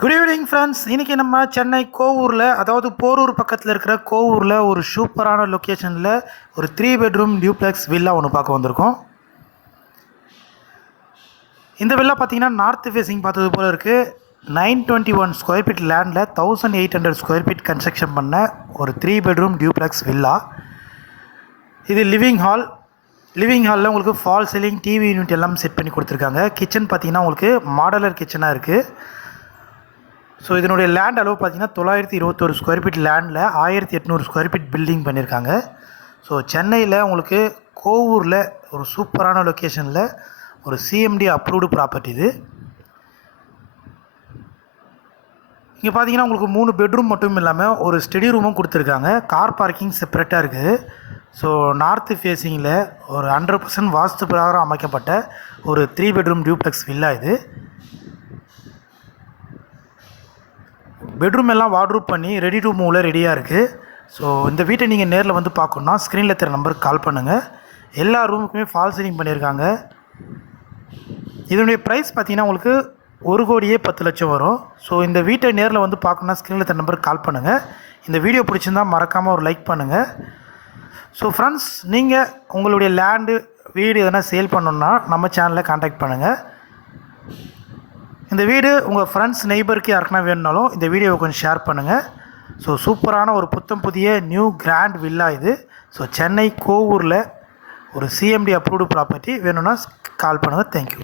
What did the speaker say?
Good evening friends. இன்றைக்கி நம்ம சென்னை கோவூரில், அதாவது போரூர் பக்கத்தில் இருக்கிற கோவூரில் ஒரு சூப்பரான லொக்கேஷனில் ஒரு 3 பெட்ரூம் டியூப்ளெக்ஸ் வில்லா ஒன்று பார்க்க வந்திருக்கோம். இந்த வில்லா பார்த்திங்கன்னா நார்த் ஃபேஸிங் பார்த்தது போல் இருக்குது. 921 ஸ்கொயர் ஃபீட் லேண்டில் 1800 ஸ்கொயர் ஃபீட் கன்ஸ்ட்ரக்ஷன் பண்ண ஒரு 3 பெட்ரூம் டியூப்ளெக்ஸ் வில்லா. இது லிவிங் ஹாலில் உங்களுக்கு ஃபால் சீலிங், டிவி யூனிட் எல்லாம் செட் பண்ணி கொடுத்துருக்காங்க. கிச்சன் பார்த்திங்கன்னா உங்களுக்கு மாடலர் கிச்சனாக இருக்குது. ஸோ இதனுடைய லேண்ட் அளவு பார்த்திங்கன்னா 921 ஸ்கொயர் ஃபீட் லேண்டில் 1800 ஸ்கொயர் ஃபீட் பில்டிங் பண்ணியிருக்காங்க. ஸோ சென்னையில் உங்களுக்கு கோவூரில் ஒரு சூப்பரான லொக்கேஷனில் ஒரு சிஎம்டி அப்ரூவ்டு ப்ராப்பர்ட்டி இது. இங்கே பார்த்தீங்கன்னா உங்களுக்கு 3 பெட்ரூம் மட்டும் இல்லாமல் ஒரு ஸ்டடி ரூமும் கொடுத்துருக்காங்க. கார் பார்க்கிங் செப்பரேட்டாக இருக்குது. ஸோ நார்த்து ஃபேஸிங்கில் ஒரு 100% வாஸ்து பிரகாரம் அமைக்கப்பட்ட ஒரு 3 பெட்ரூம் டியூப்ளெக்ஸ் வில்லா இது. பெட்ரூம் எல்லாம் வார்ட்ரூப் பண்ணி ரெடி டு மூவில் ரெடியாக இருக்குது. ஸோ இந்த வீட்டை நீங்கள் நேரில் வந்து பார்க்கணுன்னா ஸ்க்ரீனில் தெரிய நம்பருக்கு கால் பண்ணுங்கள். எல்லா ரூமுக்குமே ஃபால் சீலிங் பண்ணியிருக்காங்க. இதனுடைய ப்ரைஸ் பார்த்திங்கன்னா உங்களுக்கு 1,10,00,000 வரும். ஸோ இந்த வீட்டை நேரில் வந்து பார்க்கணுன்னா ஸ்க்ரீனில் தெரிய நம்பருக்கு கால் பண்ணுங்கள். இந்த வீடியோ பிடிச்சிருந்தால் மறக்காமல் ஒரு லைக் பண்ணுங்கள். ஸோ ஃப்ரெண்ட்ஸ், நீங்கள் உங்களுடைய லேண்டு வீடு எதனா சேல் பண்ணணுன்னா நம்ம சேனலில் கான்டாக்ட் பண்ணுங்கள். இந்த வீடு உங்கள் ஃப்ரெண்ட்ஸ் நெய்பருக்கு யாருக்குன்னா வேணுனாலும் இந்த வீடியோவை கொஞ்சம் ஷேர் பண்ணுங்கள். ஸோ சூப்பரான ஒரு புத்தம் புதிய நியூ கிராண்ட் வில்லா இது. ஸோ சென்னை கோவூரில் ஒரு சிஎம்டி அப்ரூவ்டு ப்ராப்பர்ட்டி வேணும்னா கால் பண்ணுங்கள். தேங்க்யூ.